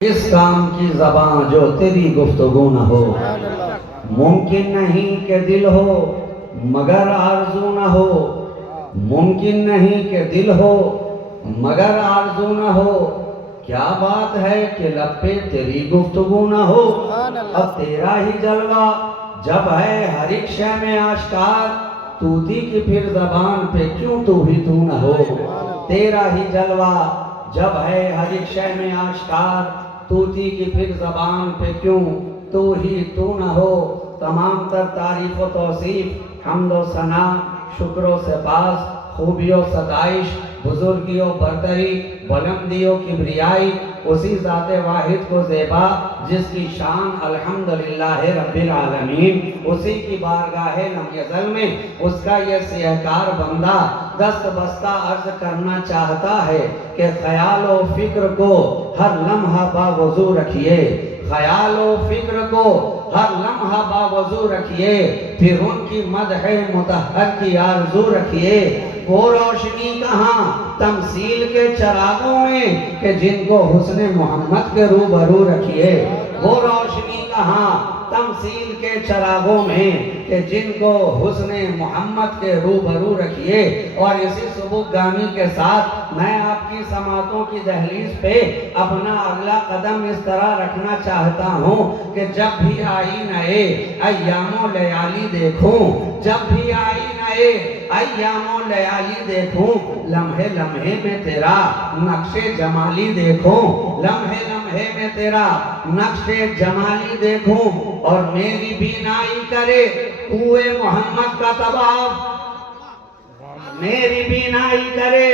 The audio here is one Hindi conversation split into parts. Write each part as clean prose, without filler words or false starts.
इस काम की ज़बान जो तेरी गुफ्तगू न हो, मुमकिन नहीं कि दिल हो मगर आरज़ू न हो, मुमकिन नहीं कि दिल हो मगर आरज़ू न हो। क्या बात है कि लब पे तेरी गुफ्तगू न हो। अब तेरा ही जलवा जब है हर एक शय में आश्कार, तूती की फिर ज़बान पे क्यों तू ही तू न हो। तेरा ही जलवा जब है हर एक शय में आश्कार, तूती की फिर ज़बान पे क्यों तू ही तू न हो। तमाम तर तारीफ़ व तौसीफ़ हम्द व सना शुक्र व सिपास खूबियों सताइश बुजुर्गियों बरतरी बुलंदियों किब्रियाई उसी ज़ाते वाहिद को ज़ेबा जिसकी शान अल्हम्दुलिल्लाह रब्बिल आलमीन। उसी की बारगाह लम यज़ल में उसका यह सिहकार बंदा दस्त बस्ता अर्ज करना चाहता है कि ख्याल व फिक्र को हर लम्हा बावजू रखिए, ख्याल व फिक्र को हर लम्हा बावजू रखिए, फिर उनकी मदह मुतहर की आरज़ू रखिए। वो रोशनी कहाँ तमसील के चरागों में कि जिनको हुस्न मोहम्मद के रूबरू रखिए। वो रोशनी कहाँ तमसील के चरागों में कि जिनको हुस्न मोहम्मद के रूबरू रखिए। और इसी सुबुगामी के साथ मैं आपकी समातों की दहलीज पे अपना अगला कदम इस तरह रखना चाहता हूँ कि जब भी आई नए अय्यामो लयाली देखूं, जब भी आई नए अय्यामो लयाली देखूं, लम्हे लम्हे में तेरा नक्शे जमाली देखूं, लम्हे लम्हे में तेरा नक्शे जमाली देखूं। और मेरी बीनाई करे कुए मोहम्मद का तवाफ, मेरी बीनाई करे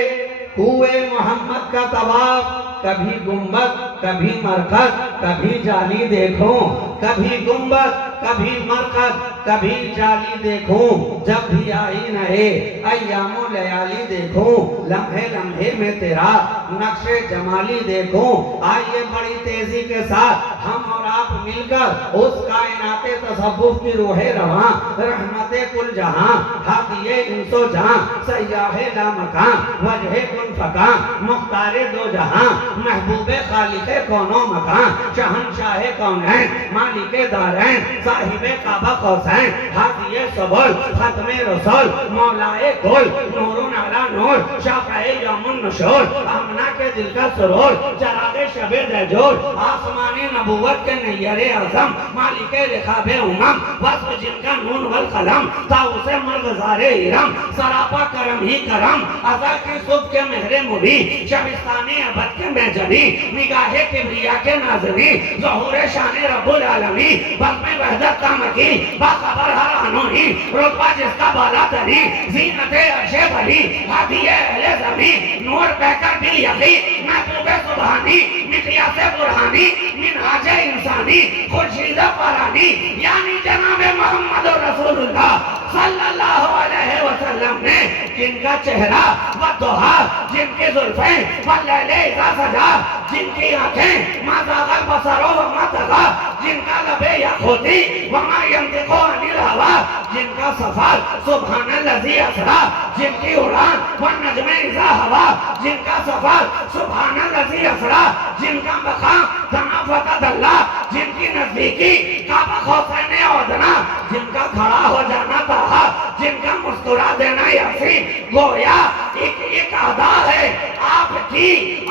कुए मोहम्मद का तवाफ। कभी गुंबद कभी मरकज कभी जाली देखूं, कभी गुंबद कभी मरकज कभी जाली देखूं। जब भी आई नए अय्यामो लयाली देखूं, लम्हे लम्हे में तेरा नक्शे जमाली देखूं। आइए बड़ी तेजी के साथ हम और आप मिलकर उस कायनाते तसव्वुफ की रूहे रवां रहमते कुल जहां हादिये इंसो जहां सयाहे लामकान वजहे कुन फकान मुख्तारे दो जहां महबूबे खालिके कौनो मकान शहंशाहे कौनैन मालिके दारैन साहिबे काबा कौसैन हादिये सबुल खत्मे रसूल मौलाए कुल नूरुन अला नूर शाफ़ाए यौमुन नशूर आमना के दिल का सुरूर चरागे शबे दजूर आसमानी नबुव्वत के नैयरे आज़म मालिके रिखाबे उमम वस्फ जिनका नून वल कलम था उसे मर्गज़ारे इरम सरापा करम ही करम अज़ल की सुबह के मेहरे मुबी शबिस्तानी अबद के मेजनी निगाहे किब्रिया के नाज़री ज़हूरे शाने रब्बुल आलमी बज़्मे वहदत का मकी बाखबर हर अनोही रुतबा जिसका बाला तरी ज़ीनते अर्शे भली हादिये अहले ज़मीन नूर बहकर बिल यक़ीन महबूबे सुबहानी मिक़यासे बुरहानी मिनहाजे इंसानी खुर्शीद फरानी यानी जनाबे मोहम्मद रसूलुल्लाह सल्लल्लाहु अलैहि वसल्लम ने जिनका चेहरा व दुहा जिनकी जुल्फ़ें व लैले इज़ा सजा जिनकी आँखें मा ज़ाग़ल बसरो व मा तग़ा जिनका लबे यख़ूती व मा यंतिक़ु अनिल हवा जिनका सफ़र सुब्हानल्लज़ी असरा जिनकी उड़ान व नज्मे इज़ा हवा जिनका सफ़र सुब्हानल्लज़ी असरा जिनका मक़ाम तनाफ़त अल्लाह जिनकी नज़दीकी काबा खौफ़ैन अदना जिनका खड़ा हो जाना ताहा जिनका मुस्कुरा देना यासीन गोया एक अदा है आपकी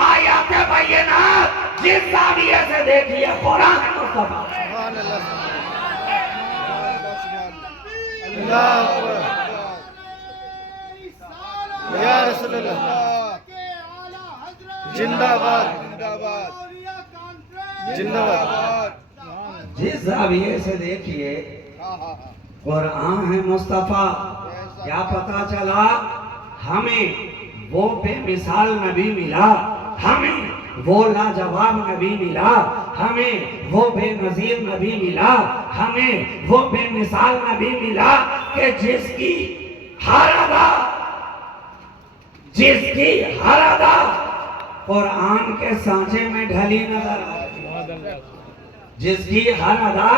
आयत बैयनात जिस ज़ाविये से देखिए कुरान मुस्तफ़ा या रसूलुल्लाह जिंदाबाद जिंदाबाद। जिस ज़ाविये से देखिए कुरान है मुस्तफ़ा। क्या पता चला हमें वो बेमिसाल नबी मिला, हमें वो लाजवाब नबी मिला, हमें वो बेनज़ीर नबी मिला, हमें वो बेमिसाल नबी मिला कि जिसकी हर अदा कुरान के सांचे में ढली नजर आती, जिसकी हर अदा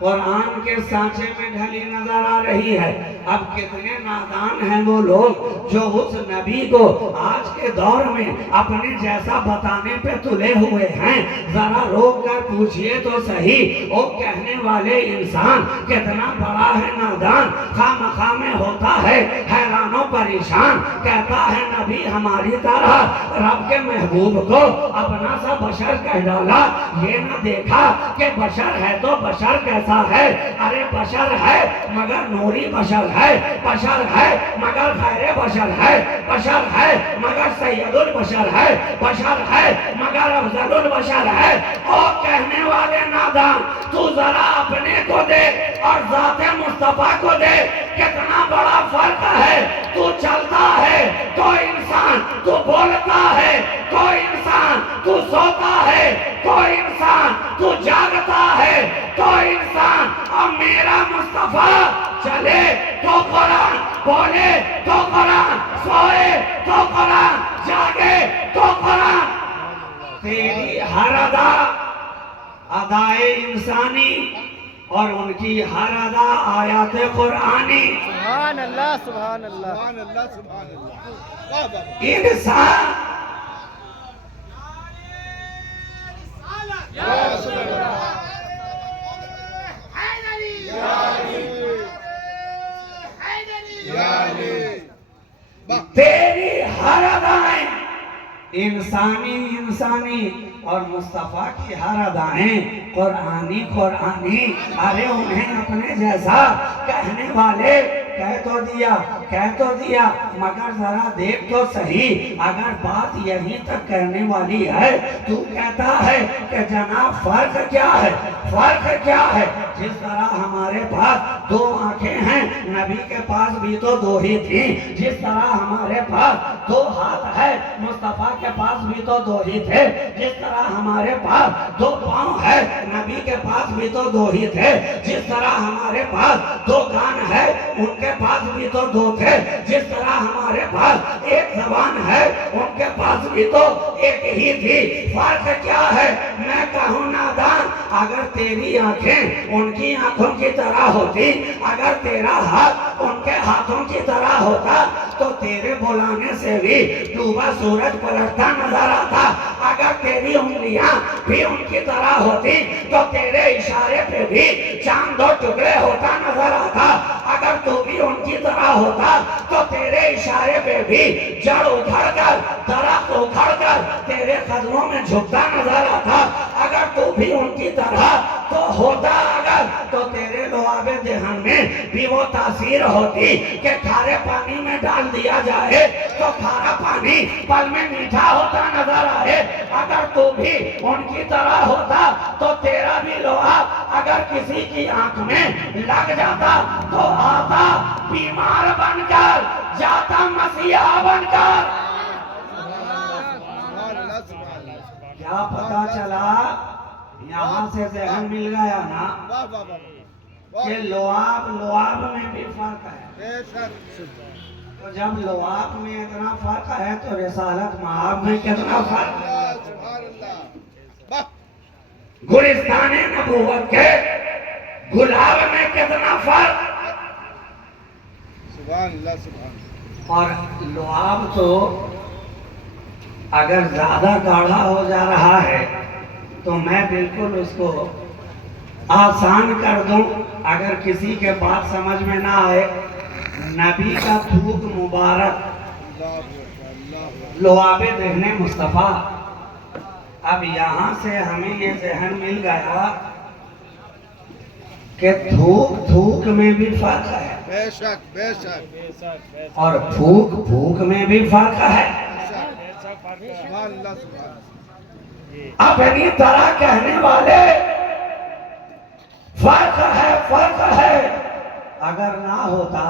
कुरान के सांचे में ढली नजर आ रही है। अब कितने नादान हैं वो लोग जो उस नबी को आज के दौर में अपने जैसा बताने पे तुले हुए हैं। जरा रोक कर पूछिए तो सही, वो कहने वाले इंसान कितना बड़ा है नादान, खामखा में होता है हैरानो परेशान। कहता है नबी हमारी तरह रब के महबूब को अपना सा बशर कह डाला, ये न देखा कि बशर है तो बशर कैसा है। अरे बशर है मगर नूरी बशर है, बशर है मगर खैरे बशर है, बशर है मगर सैयदुल बशर है, बशर है मगर अफजलुल बशर है। और कहने वाले नादान, तू जरा अपने को दे और जाते मुस्तफा को दे, कितना बड़ा फर्क है। तू चलता है तो इंसान, तू बोलता है तो इंसान, तू सोता है तो इंसान, तू जागता है तो इंसान। और मेरा मुस्तफा चले तो कुरान, बोले तो कुरान, सोए तो कुरान, जागे तो कुरान। तेरी हर अदा अदाए इंसानी और उनकी हर अदा आयात कुरानी। सुभान अल्लाह, सुभान अल्लाह, सुभान अल्लाह, सुभान अल्लाह। इंसान तेरी हर अदाएं इंसानी इंसानी और मुस्तफा की हर अदाएं कुरानी कुरानी। अरे उन्हें अपने जैसा कहने वाले कह तो दिया मगर जरा देख तो सही, अगर बात यहीं तक करने वाली है तू कहता है कि जनाब फर्क क्या है, फर्क क्या है। जिस तरह हमारे पास दो आंखें हैं, नबी के पास भी तो दो ही थी। जिस तरह हमारे पास दो हाथ है, मुस्तफा के पास भी तो दो ही थे। जिस तरह हमारे पास दो पांव है, नबी के पास भी तो दो ही थे। जिस तरह हमारे पास दो कान है, उनके पास भी तो दो थे। जिस तरह हमारे पास एक जबान है, उनके पास भी तो एक ही थी। फर्क क्या है? मैं कहूँ नादान, अगर तेरी आंखें उनकी आंखों की तरह होती, अगर तेरा हाथ उनके हाथों की तरह होता, तो तेरे बुलाने से भी डूबा सूरज पलटता नजर आता। अगर तेरी उंगलियां भी उनकी तरह होती, तो तेरे इशारे पे भी चांद दो टुकड़े होता नजर आता। अगर तू भी उनकी तरह होता, तो तेरे इशारे पे भी जड़ उखड़ कर, दरख्त उखड़ कर तेरे कदमों में झुकता नजर आता। अगर तू भी उनकी तरह तो होता, अगर तो तेरे लोआबे देहन में भी वो तासीर होती कि खारे पानी में डाल दिया जाए तो खारा पानी पल में मीठा होता नजर आए। अगर तू भी उनकी तरह होता, तो तेरा भी लोहा अगर किसी की आंख में लग जाता, तो आता बीमार बनकर, जाता मसीहा बनकर। क्या पता चला? यहाँ से जहन मिल गया ना कि लोआब में भी फर्क है। तो जब लोआब में इतना फर्क है, तो रिसालत माब में कितना फर्क है। गुलिस्ताने नबूवत के गुलाब में कितना फर्क। और लोआब तो अगर ज्यादा गाढ़ा हो जा रहा है, तो मैं बिल्कुल उसको आसान कर दूं। अगर किसी के बात समझ में ना आए, नबी का थूक मुबारक, लोआबे देखने मुस्तफा। अब यहाँ से हमें ये जहन मिल गया कि थूक में भी फर्क है, बेशक बेशक, और फूक में भी फर्क है। अपनी तरह कहने वाले फर्क है। अगर ना होता,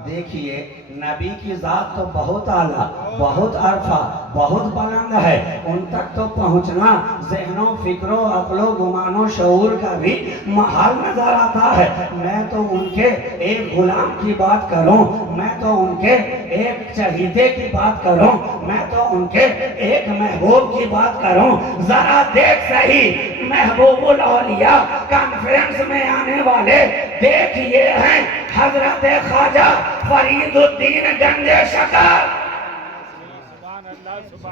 देखिए नबी की जात तो बहुत आला, बहुत अरफा, बहुत बुलंद है। उन तक तो पहुंचना ज़हनो फिक्रो अक्लो गुमानो शऊर का भी महल नजर आता है। मैं तो उनके एक गुलाम की बात करूं, मैं तो उनके एक चहीते की बात करूं, मैं तो उनके एक महबूब की बात करूं, जरा देख सही महबूबुल औलिया कॉन्फ्रेंस में आने वाले, देखिए हैं हजरत ख्वाजा फरीदुद्दीन गंजे शकर,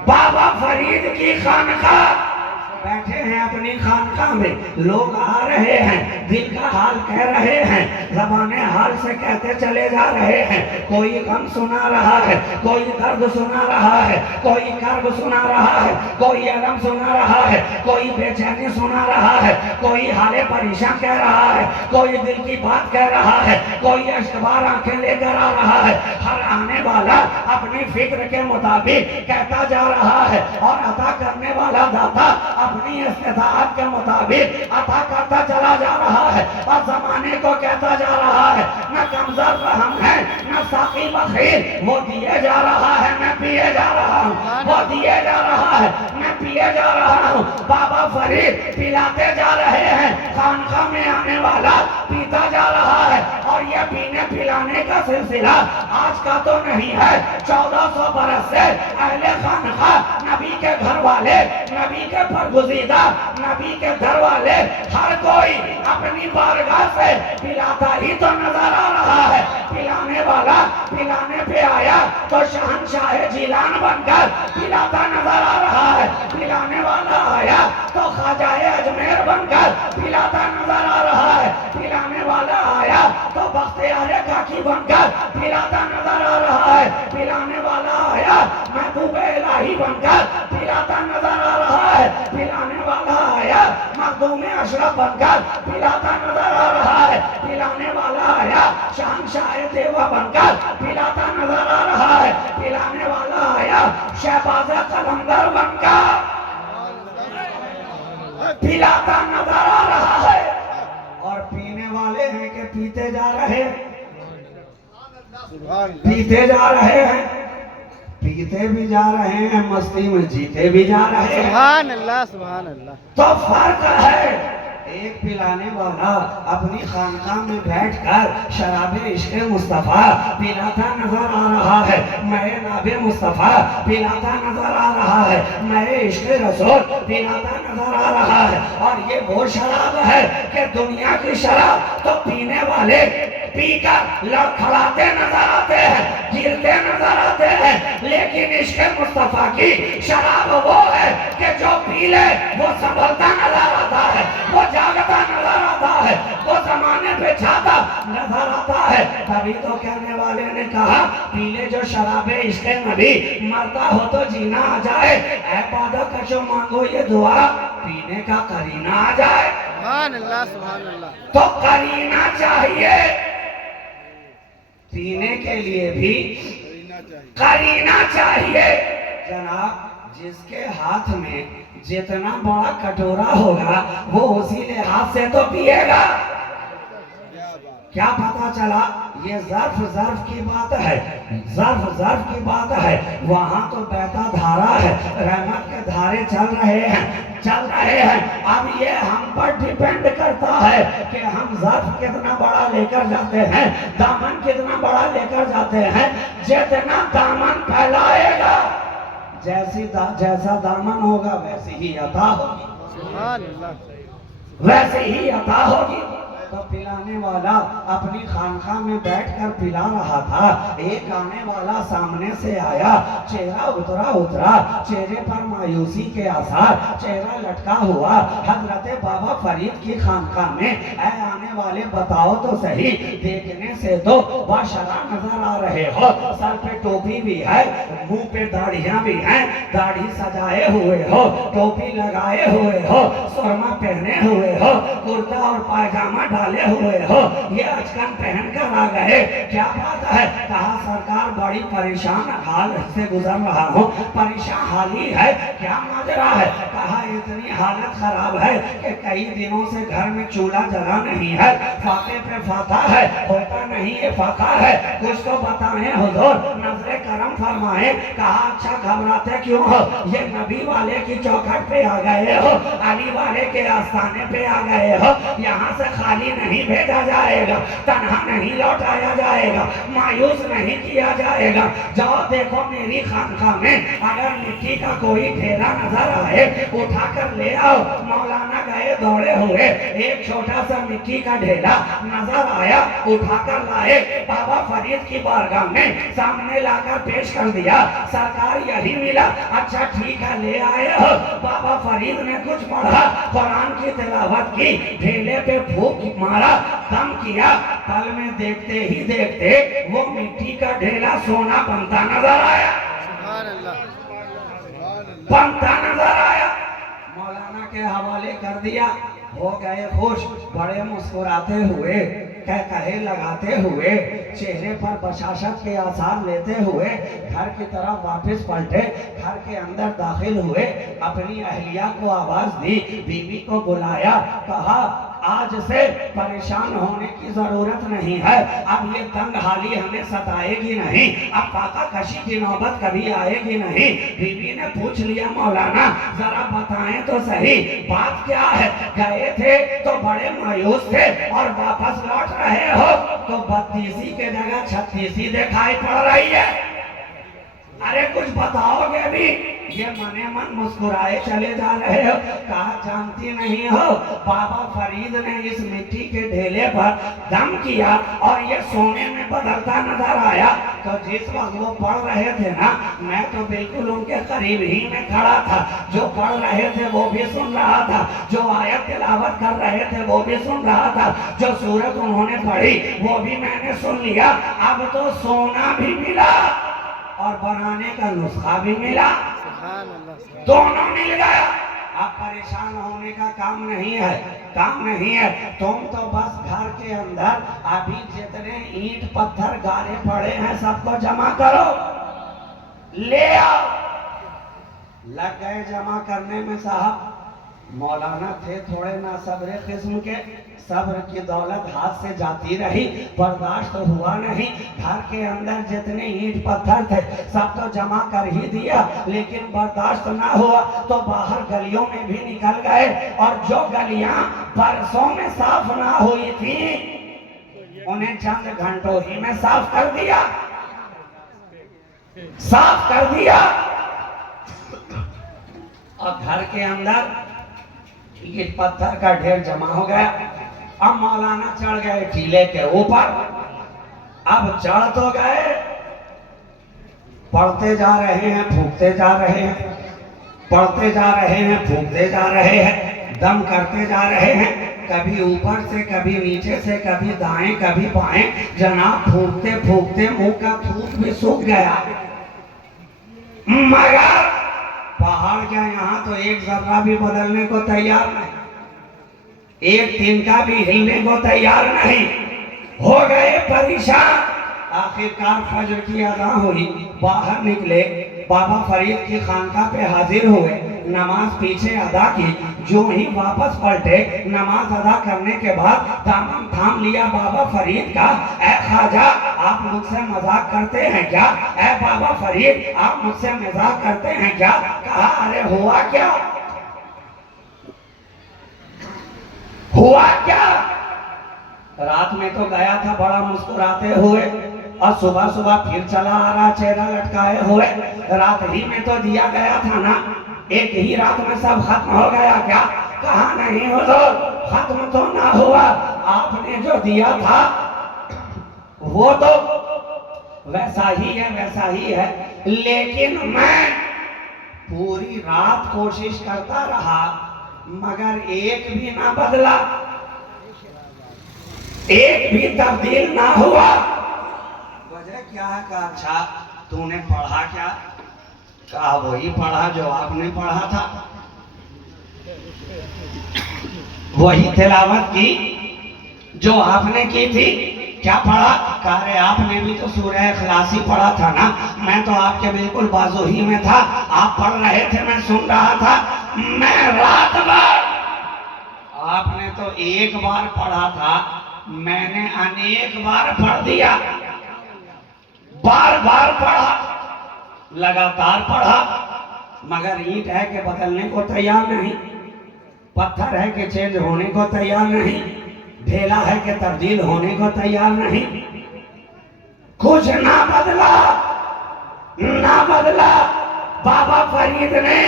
बाबा फरीद की खानका बैठे हैं अपनी खानका में। लोग आ रहे हैं, दिल का हाल कह रहे हैं, ज़बाने हाल से कहते चले जा रहे हैं। कोई गम सुना रहा है, कोई दर्द सुना रहा है, कोई कर्ब सुना रहा है, कोई अलम सुना रहा है, कोई बेचैनी सुना रहा है, कोई हाले परेशान कह रहा है, कोई दिल की बात कह रहा है, कोई अश्कबार आंखें लेकर आ रहा है। हर आने वाला अपनी फिक्र के मुताबिक कहता जा रहा है और अता करने वाला दाता अपनी इस्तिताअत के मुताबिक अता करता चला जा रहा है। और जमाने को कहता जा रहा है न कमजोर हम हैं न साकी बखीर, वो दिए जा रहा है मैं पिए जा रहा हूँ, वो दिए जा रहा है मैं पिए जा रहा हूँ। बाबा फरीद पिलाते जा रहे हैं, खानका में आने वाला पीता जा रहा है। और ये पीने पिलाने का सिलसिला आज का तो नहीं है, 1400 बरस से अहले खानका नबी के घर वाले, नबी के बरगुज़ीदा, नबी के घर वाले हर कोई अपनी बारगाह से पिलाता ही तो नजर आ रहा है। पिलाने वाला पिलाने पे आया तो शहंशाह जिलान बनकर पिलाता नजर आ रहा है। पिलाने वाला आया तो ख्वाजाए अजमेर बनकर पिलाता नजर आ रहा है। पिलाने वाला आया तो बख्तियारे काकी बनकर पिलाता नजर आ रहा है। पिलाने वाला आया महबूब इलाही बनकर पिलाता नजर आ रहा है। पिलाने वाला आया मखदूम अशरफ बनकर पिलाता नजर आ रहा है। पिलाने वाला आया शहंशाह देवा बनकर पिलाता नजर आ रहा है। पिलाने वाला आया शहबाज कलंदर बनकर पिलाता नजर आ रहा है। और पीने वाले हैं कि पीते जा रहे हैं, पीते जा रहे हैं, पीते भी जा रहे हैं, मस्ती में जीते भी जा रहे हैं। सुभान अल्लाह सुभान अल्लाह। तो फर्क है, एक पिलाने वाला अपनी खानका में बैठकर शराबे इश्क़ मुस्तफ़ा पिलाता नजर आ रहा है, मैं नाबे मुस्तफ़ा पिलाता नजर आ रहा है, मैं इश्क़ रसूल पिलाता नजर आ रहा है। और ये वो शराब है कि दुनिया की शराब तो पीने वाले पीकर लड़खड़ाते नजर आते हैं, गिरते नजर आते हैं, लेकिन इश्क़ मुस्तफ़ा की शराब वो है कि जो पी ले वो संभलता नजर आता है, वो जागता नजर आता है, वो जमाने पे छाता नजर आता है। तभी तो कहने वाले ने कहा पीले जो शराबे इश्क़ नबी, मरता हो तो जीना आ जाए, ऐ पादा कशो मांगो ये दुआ, पीने का करीना आ जाए। सुभान अल्लाह सुभान अल्लाह। तो करीना चाहिए, पीने के लिए भी करीना चाहिए। जनाब जिसके हाथ में जितना बड़ा कटोरा होगा वो उसी लिहाज से तो पिएगा। क्या पता चला ये ज़र्फ की बात है, ज़र्फ की बात है। वहां तो बहता धारा है, रहमत के धारे चल रहे हैं। अब ये हम पर डिपेंड करता है कि हम ज़र्फ कितना बड़ा लेकर जाते हैं, दामन कितना बड़ा लेकर जाते हैं। जितना दामन फैलाएगा, जैसा दामन होगा वैसी ही अता होगी, सुभान अल्लाह। वैसे ही अता होगी। तो पिलाने वाला अपनी खानका में बैठकर पिला रहा था, एक आने वाला सामने से आया, चेहरा उतरा, चेहरे पर मायूसी के आसार, चेहरा लटका हुआ। हजरत बाबा फरीद की खानका में ऐ आने वाले बताओ तो सही, देखने से तो बाशरा नजर आ रहे हो, सर पे टोपी भी है, मुंह पे दाढ़ियां भी हैं, दाढ़ी सजाए हुए हो, टोपी लगाए हुए हो, सुरमा पहने हुए हो, कुर्ता और पायजामा डाले हुए हो, ये अचकन पहन कर आ गए, क्या बात है? कहा सरकार बड़ी परेशान हाल से गुजर रहा हूँ। परेशान हाली है, क्या माजरा है? कहा इतनी हालत खराब है कि कई दिनों से घर में चूल्हा जला नहीं है, फाके पे फाका है, होता नहीं ये फाका है, कुछ तो बताएं हुजूर, नजरे करम फरमाएं। कहा अच्छा घबराते क्यों हो? ये नबी वाले की चौखट पे आ गए हो, अली वाले के आस्थाने पे आ गए हो, यहाँ से खाली खाली नहीं भेजा जाएगा, तन्हा नहीं लौटाया जाएगा, मायूस नहीं किया जाएगा। जाओ देखो मेरी खानका में अगर मिट्टी का कोई ढेला नजर आए उठाकर ले आओ। मौलाना गए दौड़े हुए, एक छोटा सा मिट्टी का ढेला नजर आया, उठाकर लाए, बाबा फरीद की बारगाह में सामने लाकर पेश कर दिया। सरकार यही मिला, अच्छा ठीक है ले आए हो। बाबा फरीद ने कुछ पढ़ा, कुरान की तिलावत की, ढेले पे फूंक मारा, दम किया, पल में देखते ही देखते वो मिट्टी का ढेला सोना बनता नजर आया, बनता नजर आया। मौलाना के हवाले कर दिया, हो गए खुश, बड़े मुस्कुराते हुए, कहे लगाते हुए, चेहरे पर बशाशत के आसार लेते हुए घर की तरफ वापस पलटे। घर के अंदर दाखिल हुए, अपनी अहलिया को आवाज दी, बीवी को बुलाया, कहा आज से परेशान होने की जरूरत नहीं है, अब ये तंग हाली हमें सताएगी नहीं, अब पाका कशी की नौबत कभी आएगी नहीं। बीवी ने पूछ लिया, मौलाना जरा बताएं तो सही बात क्या है, गए थे तो बड़े मायूस थे और वापस लौट रहे हो तो 32 के जगह 36 दिखाई पड़ रही है, अरे कुछ बताओगे भी? ये मने मन मुस्कुराए चले जा रहे हो। कहा जानती नहीं हो, बाबा फरीद ने इस मिट्टी के ढेले पर दम किया और ये सोने में बदलता नजर आया। तो जिस वक्त वो पढ़ रहे थे ना, मैं तो बिल्कुल उनके करीब ही में खड़ा था, जो पढ़ रहे थे वो भी सुन रहा था, जो आयत तिलावत कर रहे थे वो भी सुन रहा था, जो सूरत उन्होंने पढ़ी वो भी मैंने सुन लिया। अब तो सोना भी मिला और बनाने का नुस्खा भी मिला, दोनों मिल गया। अब परेशान होने का काम नहीं है, काम नहीं है। तुम तो बस घर के अंदर अभी जितने ईंट पत्थर गारे पड़े हैं सबको जमा करो, ले आओ। लग गए जमा करने में साहब। मौलाना थे थोड़े ना सब्र किस्म के, सब्र की दौलत हाथ से जाती रही, बर्दाश्त तो हुआ नहीं। घर के अंदर जितने ईंट पत्थर थे सब तो जमा कर ही दिया, लेकिन बर्दाश्त ना हुआ तो बाहर गलियों में भी निकल गए, और जो गलियां बरसों में साफ ना हुई थी उन्हें चंद घंटों ही में साफ कर दिया, साफ कर दिया। और घर के अंदर ये पत्थर का ढेर जमा हो गया। अब मौलाना चढ़ गए टीले के ऊपर, अब चढ़ तो गए, पढ़ते जा रहे हैं, फूंकते जा रहे हैं, पढ़ते जा रहे हैं, फूंकते जा रहे हैं, दम करते जा रहे हैं, कभी ऊपर से कभी नीचे से, कभी दाएं कभी बाएं। जनाब फूंकते फूंकते मुंह का थूक भी सूख गया, मगर पहाड़ क्या यहाँ तो एक जर्रा भी बदलने को तैयार नहीं, एक तिनका भी हिलने को तैयार नहीं। हो गए परेशान। आखिरकार फजर की अदा हुई, बाहर निकले, बाबा फरीद की खानका पे हाजिर हुए, नमाज पीछे अदा की। जो ही वापस पलटे, नमाज अदा करने के बाद दामन थाम लिया बाबा फरीद का। ऐ ख्वाजा आप मुझसे मजाक करते हैं क्या? ऐ बाबा फरीद आप मुझसे मजाक करते हैं क्या? कहा अरे हुआ क्या, हुआ क्या? रात में तो गया था बड़ा मुस्कुराते हुए, और सुबह सुबह फिर चला आ रहा चेहरा लटकाए हुए। रात ही में तो दिया गया था ना, एक ही रात में सब खत्म हो गया क्या? कहा नहीं हुजूर, खत्म तो ना हुआ, आपने जो दिया था वो तो वैसा ही है, वैसा ही है, लेकिन मैं पूरी रात कोशिश करता रहा मगर एक भी ना बदला, एक भी तब्दील ना हुआ। वजह क्या है? कहा अच्छा तूने पढ़ा क्या? कहा वही पढ़ा जो आपने पढ़ा था, वही तिलावत की जो आपने की थी। क्या पढ़ा? कहा रे आपने भी तो सूरह इखलास ही पढ़ा था ना, मैं तो आपके बिल्कुल बाजू ही में था, आप पढ़ रहे थे मैं सुन रहा था। मैं रात भर, आपने तो एक बार पढ़ा था, मैंने अनेक बार पढ़ दिया, बार बार पढ़ा, लगातार पढ़ा, मगर ईंट है कि बदलने को तैयार नहीं, पत्थर है कि चेंज होने को तैयार नहीं। ढेला है कि तब्दील होने को तैयार नहीं। कुछ ना बदला, ना बदला। बाबा फरीद ने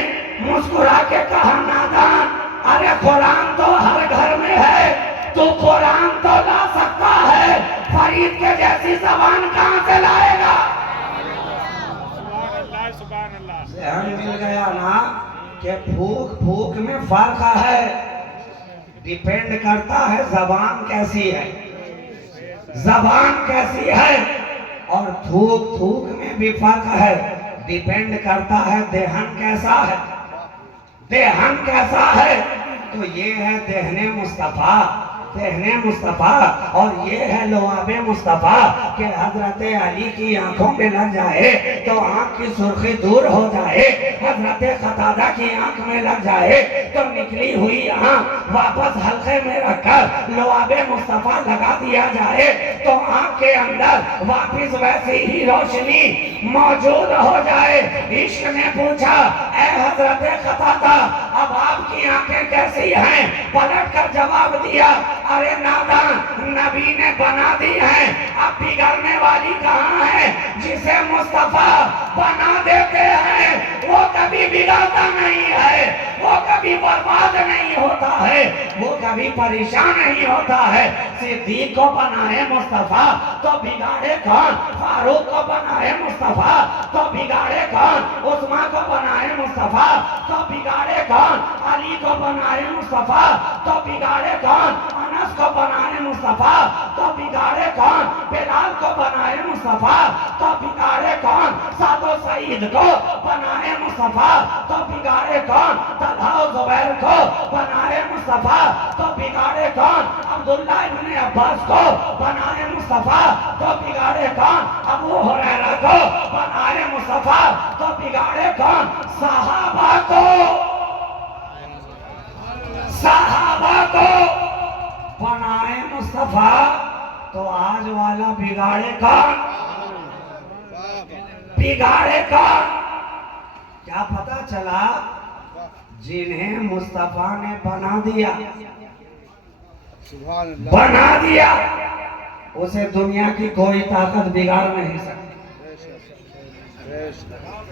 मुस्कुरा के कहा, नादान, अरे कुरान तो हर घर में है, तू कुरान तो ला सकता है, फरीद के जैसी जबान कहां से लाएगा? ध्यान मिल गया ना कि फूक फूक में फर्क है। डिपेंड करता है जबान कैसी है, जबान कैसी है, और थूक थूक में भी फर्क है। डिपेंड करता है देहन कैसा है, देहन कैसा है। तो ये है देहने मुस्तफा, देहने मुस्तफा, और ये है लवाबे मुस्तफा कि हजरत अली की आंखों में लग जाए तो आंख की सुर्खी दूर हो जाए, हजरत कतादा की आंख में लग जाए तो निकली हुई आंख वापस हल्के में रखकर लवाबे मुस्तफा लगा दिया जाए तो आंख के अंदर वापस वैसी ही रोशनी मौजूद हो जाए। इश्क ने पूछा, ऐ हजरत कतादा, अब आपकी आंखें कैसी हैं? पलट कर जवाब दिया, अरे नादान, नबी ने बना दी है, अब बिगड़ने वाली कहाँ है? जिसे मुस्तफा बना देते हैं वो कभी बिगड़ता नहीं है, वो कभी बर्बाद नहीं होता है, वो कभी परेशान नहीं होता है। सिद्दीक को बनाए मुस्तफा तो बिगाड़े कौन? फारूक को बनाए मुस्तफा तो बिगाड़े कौन? उस्मान को बनाए मुस्तफा तो बिगाड़े कौन? अली को बनाए मुस्तफा तो बिगाड़े कौन? अनस को बनाए मुस्तफा तो बिगाड़े कौन? बिलाल को बनाए मुस्तफा तो बिगाड़े कौन? सादो सईद को बनाए मुस्तफा तो बिगाड़े कौन? तलहा और जुबैर को बनाए मुस्तफा तो बिगाड़े कौन? अब्दुल्लाह इब्न अब्बास को बनाए मुस्तफा तो बिगाड़े कौन? अबू हुरैरा को बनाए मुस्तफा तो बिगाड़े कौन? सहाबा को, सहाबा को बनाए मुस्तफा तो आज वाला बिगाड़े कौन? बिगाड़े कौन? क्या पता चला? जिन्हें मुस्तफा ने बना दिया, बना दिया, उसे दुनिया की कोई ताकत बिगाड़ नहीं सकती,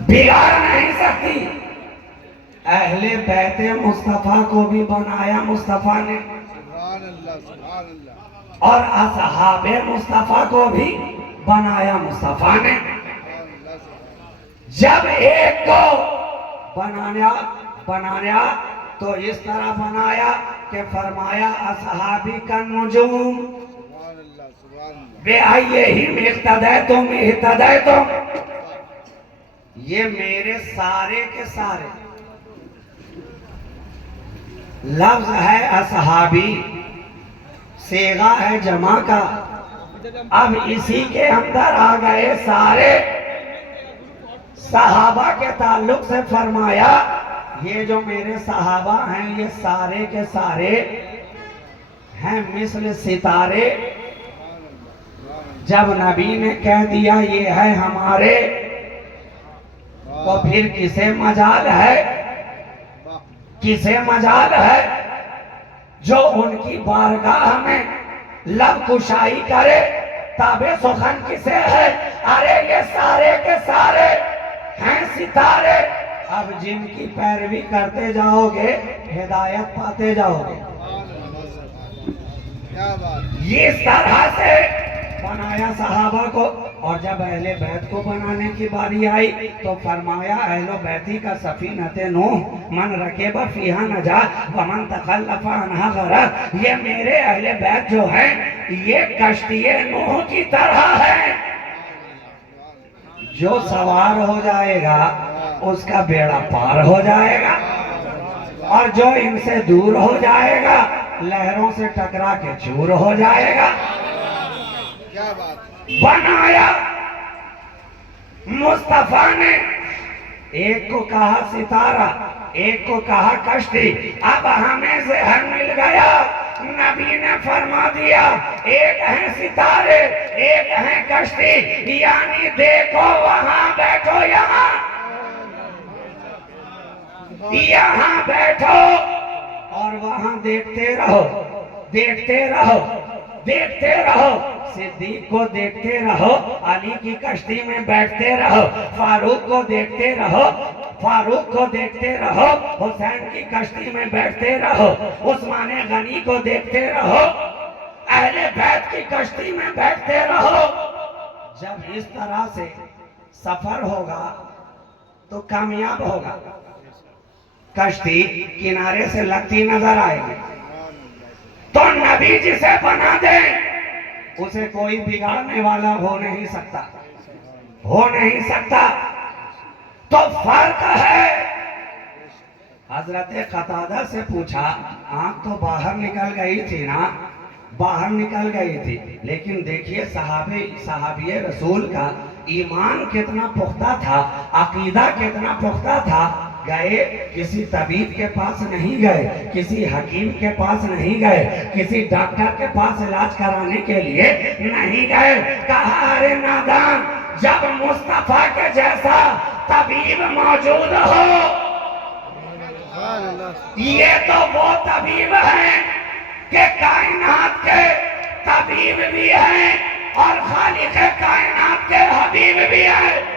बिगाड़ नहीं सकती। अहले बैते मुस्तफा को भी बनाया मुस्तफा ने, और असहाबे मुस्तफा को भी बनाया मुस्तफा ने। जब एक को बनाया तो इस तरह बनाया कि फरमाया, असहाबी का नुजूम बेअय्यिहिम इक़्तदैतुम इह्तदैतुम, ये मेरे सारे के सारे लफ्ज है असहाबी, सेगा है जमा का। अब इसी के अंदर आ गए सारे। सहाबा के ताल्लुक से फरमाया, ये जो मेरे सहाबा हैं ये सारे के सारे हैं मिस्ल सितारे। जब नबी ने कह दिया ये है हमारे, तो फिर किसे मजाल है, किसे मजाल है जो उनकी बारगाह में लब कुशाई करे। ताबे सुखन किसे है? अरे ये सारे के सारे हैं सितारे। अब जिनकी पैरवी करते जाओगे हिदायत पाते जाओगे। ये इस तरह से बनाया सहाबा को। और जब अहले बैत को बनाने की बारी आई तो फरमाया, अहलो बैती का सफीनते नूह मन रकेबा फीहा नजा वमन तखल्लफा अन्हा गरक। ये मेरे अहले बैत जो है ये कश्तिए नूह की तरह है, जो सवार हो जाएगा उसका बेड़ा पार हो जाएगा, और जो इनसे दूर हो जाएगा लहरों से टकरा के चूर हो जाएगा। क्या बात? बनाया मुस्तफा ने। एक को कहा सितारा, एक को कहा कश्ती। अब हमें ज़हन मिल गया, नबी ने फरमा दिया एक है सितारे एक है कश्ती, यानी देखो वहां बैठो, यहाँ बैठो और वहां देखते रहो। देखते रहो, देखते रहो, सिद्दीक को देखते रहो, अली की कश्ती में बैठते रहो, फारूक को देखते रहो, फारूक को देखते रहो, हुसैन की कश्ती में बैठते रहो, उस्मान गनी को देखते रहो, अहले बैत की कश्ती में बैठते रहो। जब इस तरह से सफर होगा तो कामयाब होगा। कश्ती किनारे से लगती नजर आएगी तो नबी जिसे बना दे उसे कोई बिगाड़ने वाला हो नहीं सकता, हो नहीं सकता। तो फर्क है। हजरत कतादा से पूछा, आंख तो बाहर निकल गई थी ना, बाहर निकल गई थी, लेकिन देखिए सहाबी रसूल का ईमान कितना पुख्ता था, अकीदा कितना पुख्ता था। गए किसी तबीब के पास नहीं गए, किसी हकीम के पास नहीं गए, किसी डॉक्टर के पास इलाज कराने के लिए नहीं गए। कहा, अरे नादान, जब मुस्तफा के जैसा तबीब मौजूद हो, ये तो वो तबीब है कि कायनात के तबीब भी है और खालिक कायनात के हबीब भी है।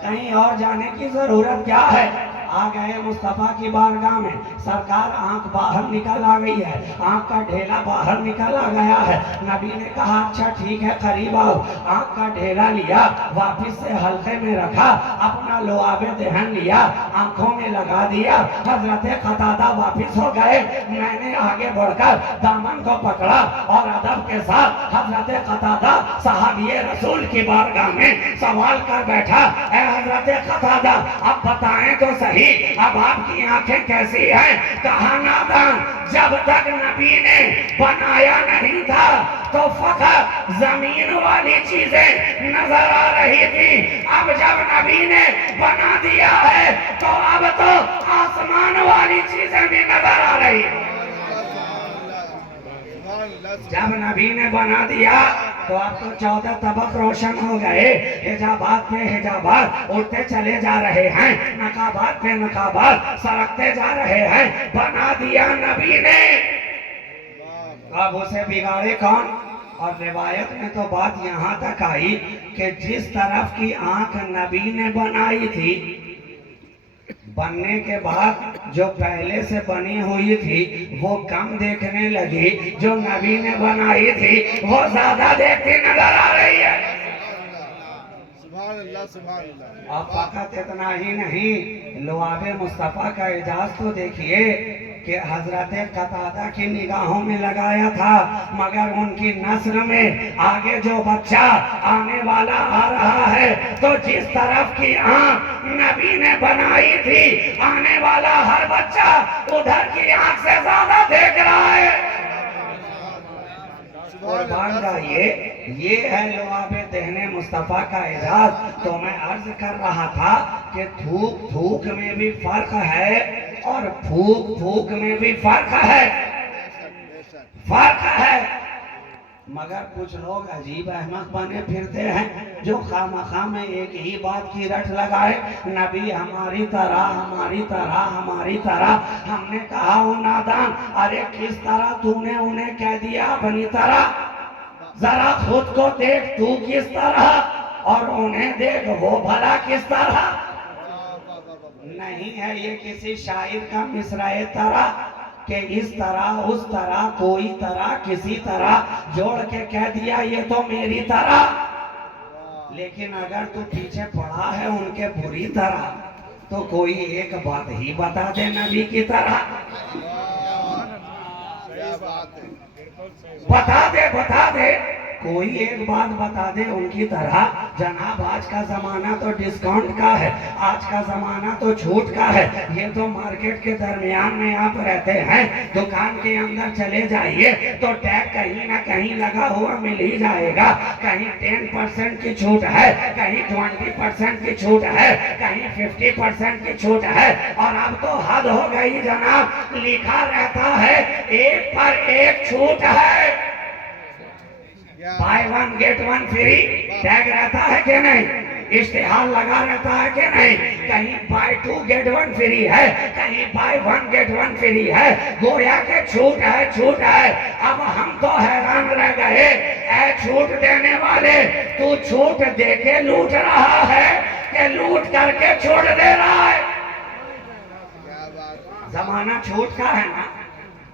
कहीं और जाने की जरूरत क्या है। आ गए मुस्तफा की बारगाह में, सरकार आंख बाहर निकल आ गई है, आंख का ढेला बाहर निकल आ गया है। नबी ने कहा, अच्छा ठीक है, करीब आओ। आंख का ढेला लिया, वापिस से हल्के में रखा, अपना लोआबे दहन लिया, आंखों में लगा दिया। हजरत कतादा वापिस हो गए। मैंने आगे बढ़कर दामन को पकड़ा और अदब के साथ हजरत कतादा सहाबी रसूल की बारगाह में सवाल कर बैठा, ऐ हजरत कतादा, अब बताएं तो सही, अब आपकी आंखें कैसी हैं? कहा, नादान, जब तक नबी ने बनाया नहीं था तो फकत जमीन वाली चीजें नजर आ रही थी, अब जब नबी ने बना दिया है तो अब तो आसमान वाली चीजें भी नजर आ रही है। जब नबी ने बना दिया तो अब तो 14 तबक रोशन हो गए, हिजाबात पे हिजाबात उड़ते चले जा रहे हैं, नकाबात पे नकाबात सरकते जा रहे हैं। बना दिया नबी ने, अब उसे बिगाड़े कौन? और रिवायत में तो बात यहाँ तक आई कि जिस तरफ की आंख नबी ने बनाई थी, बनने के बाद जो पहले से बनी हुई थी वो कम देखने लगी, जो नबी ने बनाई थी वो ज्यादा देखती नजर आ रही है। अब फकत इतना ही नहीं, लुआबे मुस्तफा का एजाज तो देखिए कि हजरत कतादा की निगाहों में लगाया था, मगर उनकी नस्ल में आगे जो बच्चा आने वाला आ रहा है तो जिस तरफ की आंख नबी ने बनाई थी, आने वाला हर बच्चा उधर की आंख से ज्यादा देख रहा है। कुर्बान जाइए, ये है लुआबे दहने मुस्तफा का एजाज। तो मैं अर्ज कर रहा था कि थूक थूक में भी फर्क है और फूक फूक में भी फर्क है, फर्क है। मगर कुछ लोग अजीब अहमक बने फिरते हैं जो खामखा में एक ही बात की रट लगाए, नबी हमारी तरह, हमारी तरह, हमारी तरह। हमने कहा, वो नादान, अरे किस तरह तूने उन्हें कह दिया अपनी तरह? जरा खुद को देख, तू किस तरह और उन्हें देख, वो भला किस तरह। नहीं है ये किसी शायर का मिसराए तरह कि इस तरह उस तरह, कोई तरह किसी तरह जोड़ के कह दिया ये तो मेरी तरह। लेकिन अगर तू पीछे पड़ा है उनके बुरी तरह तो कोई एक बात ही बता दे नबी की तरह। बता दे कोई एक बात बता दे उनकी तरह। जनाब, आज का जमाना तो डिस्काउंट का है, आज का जमाना तो छूट का है। ये तो मार्केट के दरमियान में आप रहते हैं, दुकान के अंदर चले जाइए तो टैग कहीं ना कहीं लगा हुआ मिल ही जाएगा। कहीं 10% की छूट है, कहीं 20% की छूट है, कहीं 50% की छूट है। और अब तो हद हो गई जनाब, लिखा रहता है एक पर एक छूट है, by one get one free tag रहता है कि नहीं? इश्तिहार लगा रहता है कि नहीं, कहीं बाय 2 गेट 1 फ्री है, कहीं बाय 1 गेट 1 फ्री है, गोया के छूट है छूट है। अब हम तो हैरान रह गए, ऐ छूट देने वाले, तू छूट दे के लूट रहा है कि लूट करके छोड़ दे रहा है? जमाना छूट का है ना,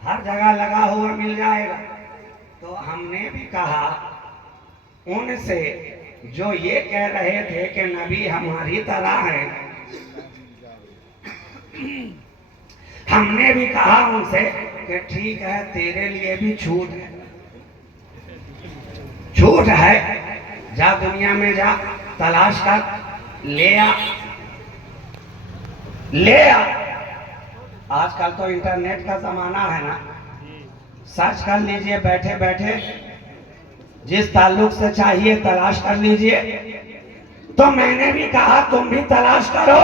हर जगह लगा हुआ मिल जाएगा। तो हमने भी कहा उनसे जो ये कह रहे थे कि नबी हमारी तरह है, हमने भी कहा उनसे कि ठीक है, तेरे लिए भी छूट है, छूट है, जा दुनिया में जा, तलाश कर, ले आ, ले आ। आजकल तो इंटरनेट का जमाना है ना, सर्च कर लीजिए बैठे बैठे, जिस ताल्लुक से चाहिए तलाश कर लीजिए। तो मैंने भी कहा तुम भी तलाश करो,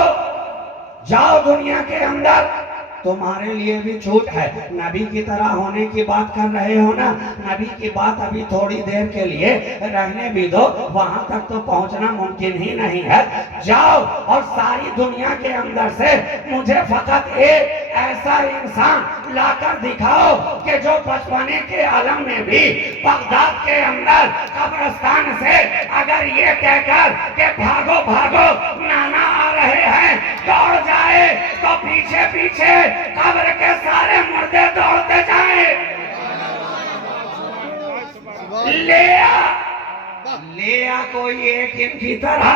जाओ दुनिया के अंदर, तुम्हारे लिए भी छूट है। नबी की तरह होने की बात कर रहे हो ना, नबी की बात अभी थोड़ी देर के लिए रहने भी दो, वहां तक तो पहुंचना मुमकिन ही नहीं है। जाओ और सारी दुनिया के अंदर से मुझे फकत एक ऐसा इंसान लाकर दिखाओ कि जो बचपने के आलम में भी बगदाद के अंदर कब्रिस्तान से अगर ये कहकर के भागो भागो नाना आ रहे हैं दौड़ जाए, तो पीछे पीछे कब्र के सारे मुर्दे दौड़ते जाए। ले आ कोई एक इनकी तरह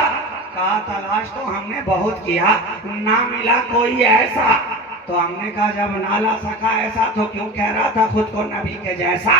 का। तलाश तो हमने बहुत किया, ना मिला कोई ऐसा। तो हमने कहा जब ना ला सका ऐसा, तो क्यों कह रहा था खुद को नबी के जैसा?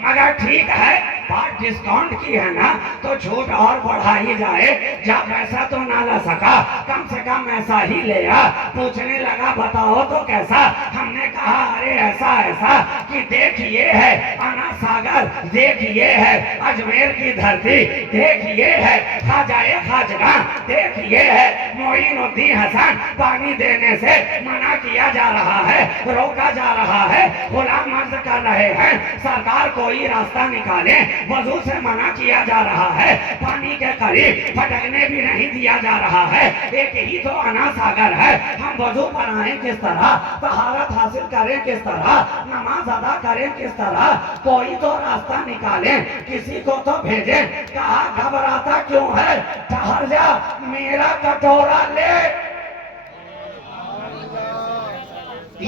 मगर ठीक है, बात डिस्काउंट की है ना, तो छूट और बढ़ा ही जाए। जब ऐसा तो ना ला सका, कम से कम ऐसा ही ले आ। पूछने लगा बताओ तो कैसा? हमने कहा अरे ऐसा ऐसा कि देखिए है आना सागर, देखिए है अजमेर की धरती, देखिए है खाजाए खाजगा, देखिए है मोइनुद्दीन हसन, पानी देने से मना किया जा रहा है, रोका जा रहा है, गुलाम मर्द कर रहे हैं, सरकार कोई रास्ता निकाले, वजू से मना किया जा रहा है, पानी के करीब फटकने भी नहीं दिया जा रहा है। एक ही तो अना सागर है, हम वजू बनाएं किस तरह, तहारत हासिल करें किस तरह, नमाज अदा करें किस तरह? कोई तो रास्ता निकालें, किसी को तो भेजें। कहा घबराता क्यों है, ठहर जा, मेरा कटोरा ले,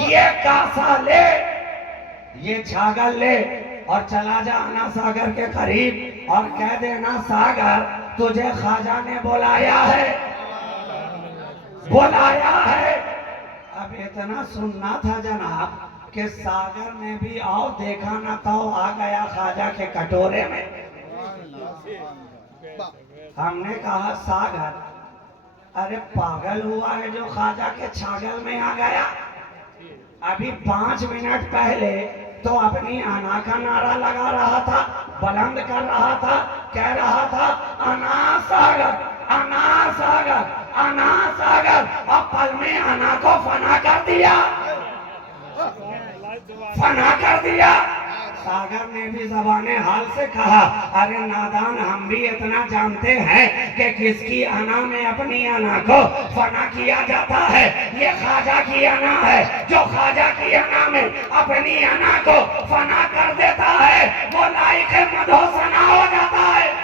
ये कासा ले, ये छागल ले, और चला जा आना सागर के करीब और कह देना सागर तुझे ख्वाजा ने बुलाया है, बुलाया है। अब इतना सुनना था जनाब कि सागर ने भी आओ देखा ना तो आ गया ख्वाजा के कटोरे में। हमने कहा सागर, अरे पागल हुआ है जो ख्वाजा के छागल में आ गया? अभी 5 मिनट पहले तो अपनी आना का नारा लगा रहा था, बुलंद कर रहा था, कह रहा था आना सागर, आना सागर, आना सागर, और पल में आना को फना कर दिया, फना कर दिया। सागर ने भी ज़बाने हाल से कहा अरे नादान, हम भी इतना जानते हैं कि किसकी आना में अपनी आना को फना किया जाता है। ये ख्वाजा की आना है, जो ख्वाजा की आना में अपनी आना को फना कर देता है वो लाइक मदो सना हो जाता है।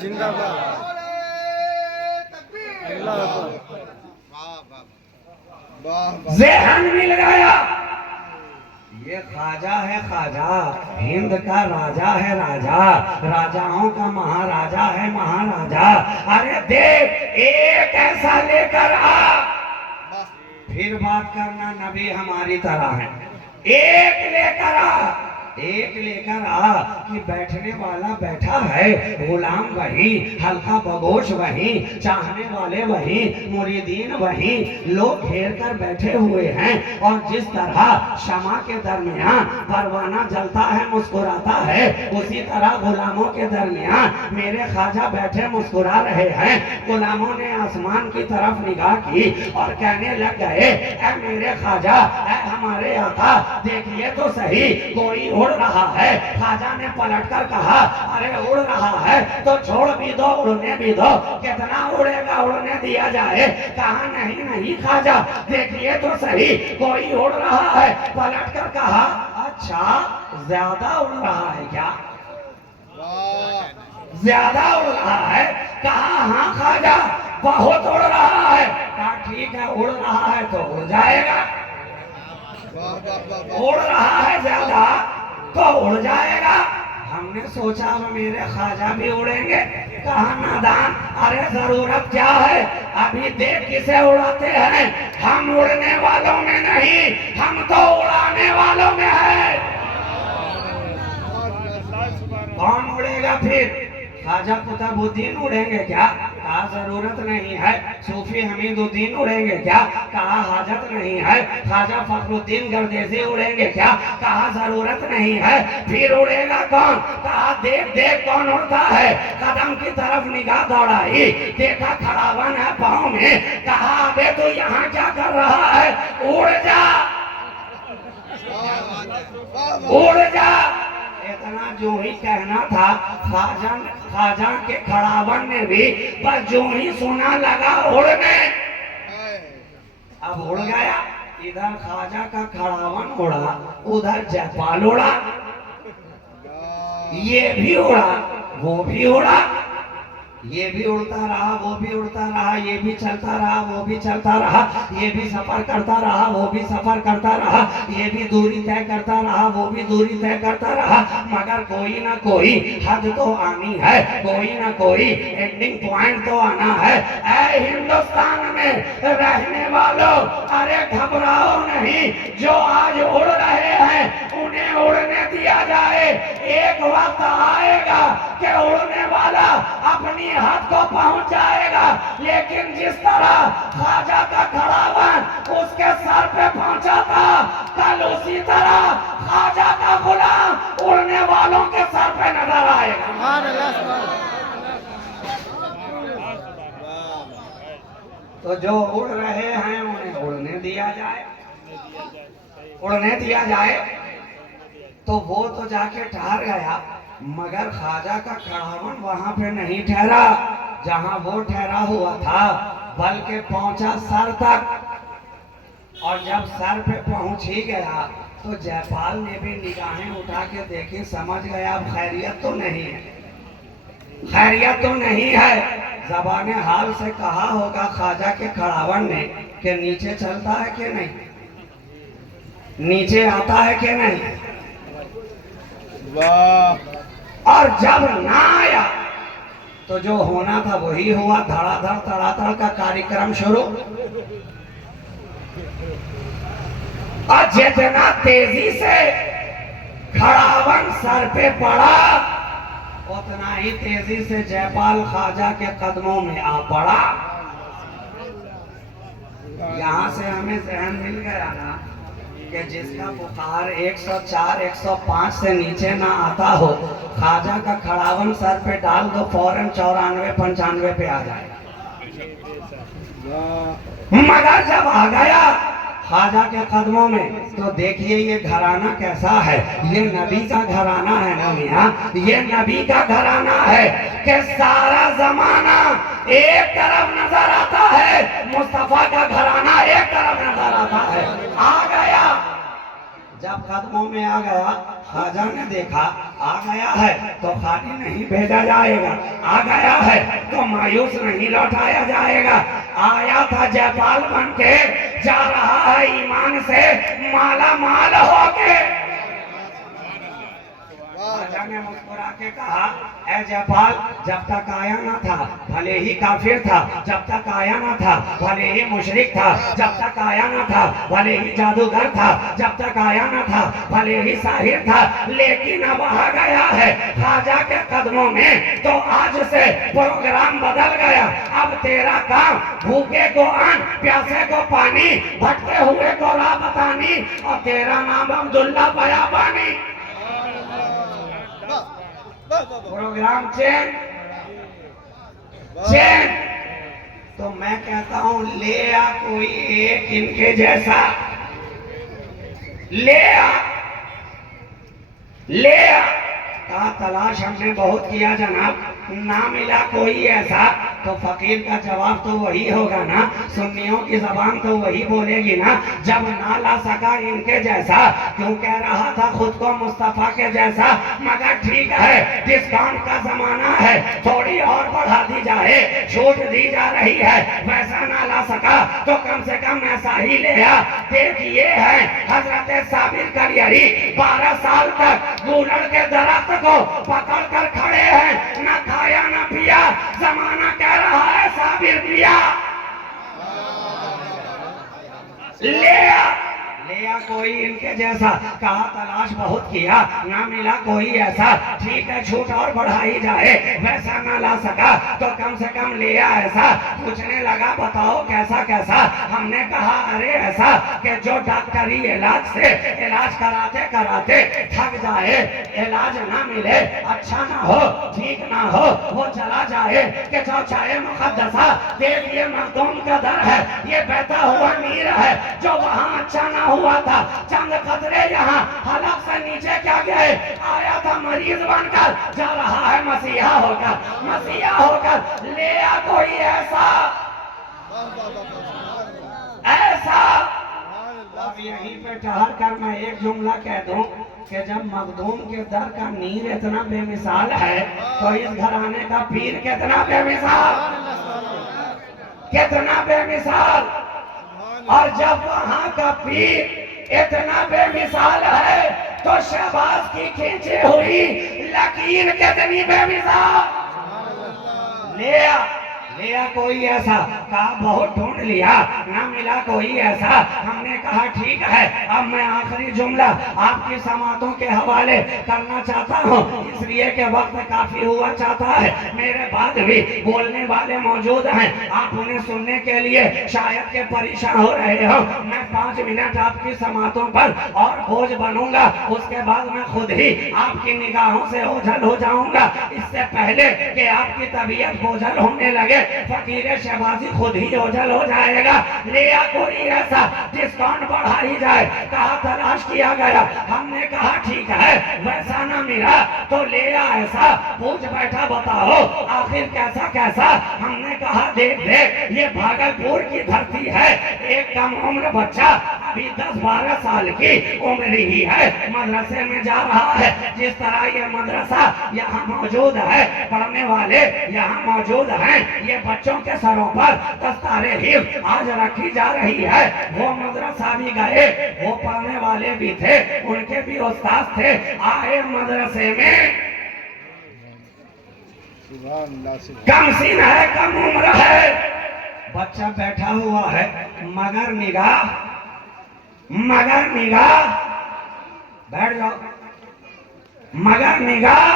जिंदाबाद, ज़हन मिल गया, ये ख्वाजा है ख्वाजा, हिंद का राजा है राजा, राजाओं का महाराजा है महाराजा। अरे देख एक ऐसा लेकर आ, फिर बात करना नबी हमारी तरह है, एक लेकर आ, एक लेकर आ कि बैठने वाला बैठा है, गुलाम वही, हल्का बगोश वही, चाहने वाले वही, मुरीदीन वही, लोग घेर कर बैठे हुए हैं। और जिस तरह शमा के दरमियान परवाना जलता है मुस्कुराता है, उसी तरह गुलामों के दरमियान मेरे ख्वाजा बैठे मुस्कुरा रहे हैं। गुलामों ने आसमान की तरफ निगाह की और कहने लग गए, ऐ मेरे ख्वाजा, ऐ हमारे आका, देखिए तो सही, कोई उड़ रहा है। ख्वाजा ने पलटकर कहा, अरे उड़ रहा है तो छोड़ भी दो, उड़ने भी दो, कितना उड़ेगा, उड़ने दिया जाए। कहा नहीं नहीं ख्वाजा, देखिए तो सही, कोई उड़ रहा है। पलटकर कहा, अच्छा ज्यादा उड़ रहा है क्या, ज्यादा उड़ रहा है? कहा हाँ ख्वाजा, बहुत उड़ रहा है। कहा ठीक है, उड़ रहा है तो उड़ जाएगा, उड़ रहा है ज्यादा तो उड़ जाएगा। हमने सोचा अब मेरे ख्वाजा भी उड़ेंगे। कहा नादान, अरे जरूरत क्या है, अभी देख किसे उड़ाते हैं, हम उड़ने वालों में नहीं, हम तो उड़ाने वालों में है। कौन उड़ेगा फिर? ख्वाजा कुतुबुद्दीन उड़ेंगे क्या? कहा जरूरत नहीं है। सूफी हमीदुद्दीन उड़ेंगे क्या? कहा हाजत नहीं है। ख्वाजा फखरुद्दीन गर्देजी उड़ेंगे क्या? कहा जरूरत नहीं है। फिर उड़ेगा कौन? कहा देख देख कौन उड़ता है। कदम की तरफ निगाह दौड़ाई, देखा खड़ावन है पाँव में। कहा अबे तू यहाँ क्या कर रहा है, उड़ जा, उड़ जा। इतना जो ही कहना था, ख्वाजा के खड़ावन ने भी बस जो ही सुना लगा उड़ने, अब उड़ गया। इधर ख्वाजा का खड़ावन उड़ा, उधर जयपाल उड़ा, ये भी उड़ा, वो भी उड़ा, ये भी उड़ता रहा, वो भी उड़ता रहा, ये भी चलता रहा, वो भी चलता रहा, ये भी सफर करता रहा, वो भी सफर करता रहा, ये भी दूरी तय करता रहा, वो भी दूरी तय करता रहा। मगर कोई ना कोई हद तो आनी है, कोई ना कोई एंडिंग पॉइंट तो आना है। ऐ हिंदुस्तान में रहने वालों, अरे घबराओ नहीं, जो आज उड़ रहे हैं उन्हें उड़ने दिया जाए। एक वक्त आएगा कि उड़ने वाला अपनी हद को पहुंच जाएगा, लेकिन जिस तरह ख्वाजा का खड़ावन उसके सर पे पहुंचा था, कल उसी तरह ख्वाजा का गुलाम उड़ने वालों के सर पे नजर आएगा। तो जो उड़ रहे हैं उन्हें उड़ने दिया जाए, उड़ने दिया जाए। तो वो तो जाके ठहर गया, मगर ख्वाजा का खड़ावन वहां पे नहीं ठहरा जहां वो ठहरा हुआ था, बल्कि पहुंचा सर तक। और जब सर पे पहुंच ही गया तो जयपाल ने भी निगाहें उठा के देखी, समझ गया अब खैरियत तो नहीं है, खैरियत तो नहीं है। ज़बाने हाल से कहा होगा ख्वाजा के खड़ावन ने कि नीचे चलता है कि नहीं, नीचे आता है कि नहीं। वाह। और जब ना आया तो जो होना था वही हुआ, धड़ाधड़ तड़ातड़ का कार्यक्रम शुरू। और जितना तेजी से खड़ावन सर पे पड़ा, उतना ही तेजी से जयपाल ख्वाजा के कदमों में आ पड़ा। यहाँ से हमें जहन मिल गया ना कि जिसका बुखार 104 105 से नीचे ना आता हो, ख्वाजा का खड़ावन सर पे डाल दो, फौरन 94 95 पे आ जाए। मगर जब आ गया ख्वाजा के कदमों में, तो देखिए ये घराना कैसा है। ये नबी का घराना है ना मियां, ये नबी का घराना है कि सारा जमाना एक तरफ नजर आता है, मुस्तफा का घराना एक तरफ नजर आता है। आ गया, जब कदमों में आ गया, ख्वाजा ने देखा आ गया है तो खाली नहीं भेजा जाएगा, आ गया है तो मायूस नहीं लौटाया जाएगा। आया था जयपाल बन के, जा रहा है ईमान से माला माल होके। बच्चा ने मुस्कुरा के कहा, ऐ जयपाल, जब तक आया ना था भले ही काफिर था, जब तक आया ना था भले ही मुशरिक था, जब तक आया ना था भले ही जादूगर था, जब तक आया ना था भले ही साहिर था, लेकिन अब आ गया है ख्वाजा के कदमों में, तो आज से प्रोग्राम बदल गया। अब तेरा काम भूखे को अन्न, प्यासे को पानी, भटके हुए को राह बतानी, और तेरा नाम अब्दुल्ला बयाबानी। Program change change. तो मैं कहता हूं ले आ कोई एक इनके जैसा, ले आ ले आ। कहा तलाश हमने बहुत किया जनाब, ना मिला कोई ऐसा। तो फकीर का जवाब तो वही होगा ना, सुन्नियों की जबान तो वही बोलेगी ना, जब ना ला सका इनके जैसा, क्यों कह रहा था खुद को मुस्तफा के जैसा। मगर ठीक है, डिस्काउंट का जमाना है, थोड़ी और बढ़ा दी जाए, छूट दी जा रही है। वैसा ना ला सका तो कम से कम ऐसा ही ले आ। देखिए है हजरत साबिर करियरी 12 साल तक गूलड़ के दरख्त को पकड़ कर खड़े हैं, न खाया न पिया, जमाना कह रहा है साबिर पिया। ले कोई इनके जैसा। कहा तलाश बहुत किया, ना मिला कोई ऐसा। ठीक है छूट और बढ़ाई जाए, वैसा ना ला सका तो कम से कम लिया ऐसा। पूछने लगा बताओ कैसा कैसा। हमने कहा अरे ऐसा कि जो डॉक्टरी इलाज से इलाज कराते कराते थक जाए, इलाज ना मिले, अच्छा ना हो, ठीक ना हो, वो चला जाए। कि जो चाहे मुकद्दसा देख ये मखदूम का दर है, ये बहता हुआ नीर है, जो वहाँ अच्छा ना हुआ था, चंद कतरे यहाँ हलक से नीचे क्या गए, आया था मरीज बनकर, जा रहा है मसीहा होकर, मसीहा होकर। ले आ कोई ऐसा ऐसा। अब यहीं पे ठहर कर मैं एक जुमला कह दूं कि जब मखदूम के दर का नीर इतना बेमिसाल है, तो इस घराने का पीर कितना बेमिसाल, कितना बेमिसाल। और जब वहां का पीर इतना बेमिसाल है, तो शहबाज की खींची हुई लकीर कितनी बेमिसाल। लिया कोई ऐसा। कहा बहुत ढूंढ लिया, ना मिला कोई ऐसा। हमने कहा ठीक है, अब मैं आखिरी जुमला आपकी समातों के हवाले करना चाहता हूँ, इसलिए कि वक्त काफी हुआ चाहता है। मेरे बाद भी बोलने वाले मौजूद हैं, आप उन्हें सुनने के लिए शायद के परेशान हो रहे हो। मैं 5 मिनट आपकी समातों पर और बोझ बनूंगा, उसके बाद मैं खुद ही आपकी निगाहों से ओझल हो जाऊंगा। इससे पहले कि आपकी तबीयत बोझल होने लगे, फकीर शहबाजी खुद ही ओझल हो जाएगा। लिया कोई ऐसा, डिस्काउंट बढ़ा ही जाए। कहा तलाश किया गया, हमने कहा ठीक है, वैसा ना मिला तो लिया ऐसा। पूछ बैठा बताओ आखिर कैसा कैसा। हमने कहा देख देख ये भागलपुर की धरती है, एक कम उम्र बच्चा अभी 10-12 साल की उम्र ही है, मदरसे में जा रहा है। जिस तरह ये मदरसा यहाँ मौजूद है, पढ़ने वाले यहाँ मौजूद हैं, ये बच्चों के सरों पर दस्तारे हिफ्ज़ आज रखी जा रही है। वो मदरसा भी गए, वो पढ़ने वाले भी थे, उनके भी उस्ताद थे, आए मदरसे में। कम सीन है, कम उम्र है, बच्चा बैठा हुआ है, मगर निगाह बैठ जाओ, मगर निगाह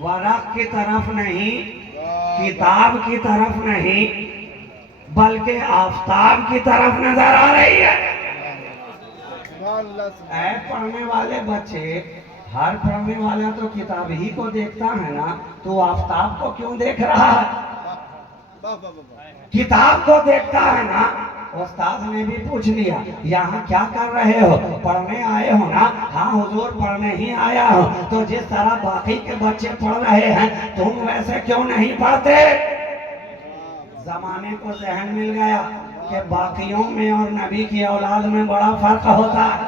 वरक की तरफ नहीं, किताब की तरफ नहीं, बल्कि आफताब की तरफ नजर आ रही है। पढ़ने वाले बच्चे, हर पढ़ने वाला तो किताब ही को देखता है ना, तो आफताब को क्यों देख रहा है? किताब को देखता है ना। उस्ताद ने भी पूछ लिया, यहाँ क्या कर रहे हो? पढ़ने आए हो ना? हाँ हुजूर पढ़ने ही आया हो। तो जिस तरह बाकी के बच्चे पढ़ रहे हैं, तुम वैसे क्यों नहीं पढ़ते? जमाने को जहन मिल गया कि बाकियों में और नबी की औलाद में बड़ा फर्क होता है,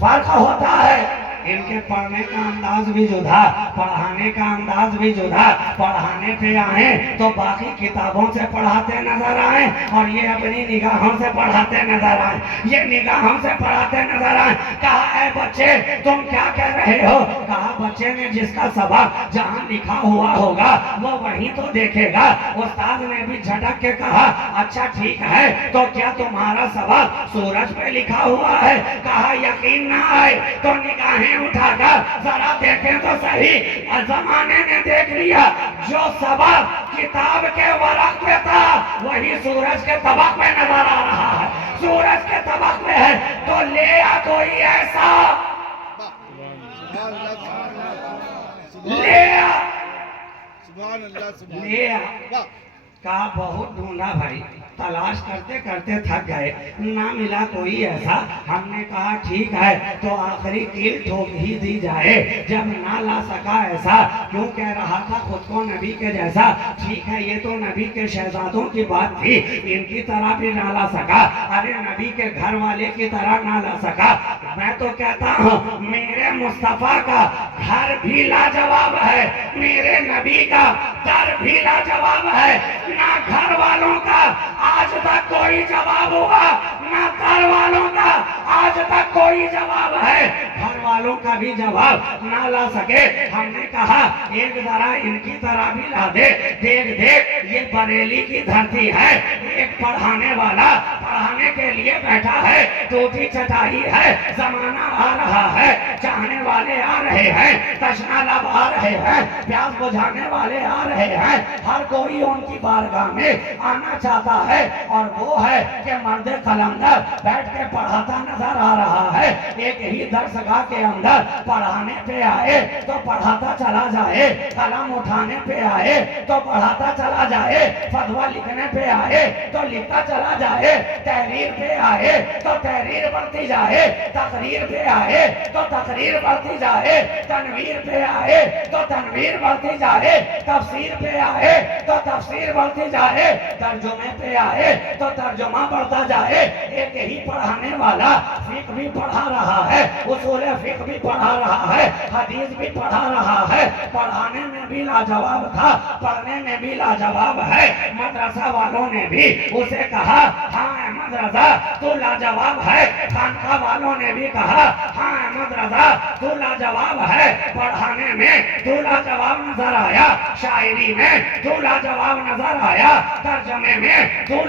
फर्क होता है। इनके पढ़ने का अंदाज भी जुदा, पढ़ाने का अंदाज भी जुदा। पढ़ाने पे आए तो बाकी किताबों से पढ़ाते नजर आए और ये अपनी निगाहों से पढ़ाते नजर आए, ये निगाहों से पढ़ाते नजर आए। कहा है बच्चे तुम क्या कह रहे हो? कहा बच्चे ने जिसका सबक जहाँ लिखा हुआ होगा वो वहीं तो देखेगा। उस्ताद ने भी झटक के कहा अच्छा ठीक है, तो क्या तुम्हारा सबक सूरज पे लिखा हुआ है? कहा यकीन ना आए तो निगाहें उठाकर जरा देखें तो सही। जमाने ने देख लिया जो सबक किताब के वरक पे था वही सूरज के तबक पे नजर आ रहा है। सूरज के तबक पे है तो ले आ कोई ऐसा, ले आ, ले आ। कहा बहुत ढूंढा भाई, तलाश करते करते थक गए, ना मिला कोई ऐसा। हमने कहा ठीक है तो आखिरी कील ठोक ही दी जाए। जब ना ला सका ऐसा, क्यों कह रहा था खुद को नबी के जैसा? ठीक है ये तो नबी के शहजादों की बात थी, इनकी तरह भी ना ला सका। अरे नबी के घर वाले की तरह ना ला सका। मैं तो कहता हूँ मेरे मुस्तफा का घर भी लाजवाब है, मेरे नबी का दर भी लाजवाब है। ना घर वालों का आज तक कोई जवाब हुआ, ना दर वालों का आज तक कोई जवाब है। घर वालों का भी जवाब ना ला सके। हमने कहा एक जरा इनकी तरह भी ला दे। देख देख ये बरेली की धरती है, एक पढ़ाने वाला पढ़ाने के लिए बैठा है, टूटी चटाई है। जमाना आ रहा है, चाहने वाले आ रहे हैं, तशना लब आ रहे हैं, प्यास बुझाने वाले आ रहे हैं। हर कोई उनकी बारगाह में आना चाहता है और वो है कि मर्द कलंदर बैठ के पढ़ाता नजर आ रहा है। एक ही दरसगाह के अंदर पढ़ाने पे आए तो पढ़ाता चला जाए, कलम उठाने पे आए तो पढ़ाता चला जाए, फतवा लिखने पे आए तो लिखता चला जाए, तहरीर पे आए तो तहरीर बढ़ती जाए, तकरीर पे आए तो तकरीर बढ़ती जाए, तनवीर पे आए तो तनवीर बढ़ती जाए, तफसीर पे आए तो तफसीर बढ़ती जाए, तर्जुमे पे आए तो तर्जुमा बढ़ता जाए। एक ही पढ़ाने वाला फिक्र भी पढ़ा रहा है, उसूल फिक्र भी पढ़ा रहा है, हदीस भी पढ़ा रहा है। पढ़ाने में भी लाजवाब था, पढ़ने में भी लाजवाब है। मदरसा वालों ने भी उसे कहा हाँ अहमद रजा तू लाजवाब है। खानका वालों ने भी कहा हाँ अहमद रजा तू लाजवाब है। पढ़ाने में तू लाजवाब नजर आया, शायरी में तू लाजवाब नजर आया, तर्जमे में तू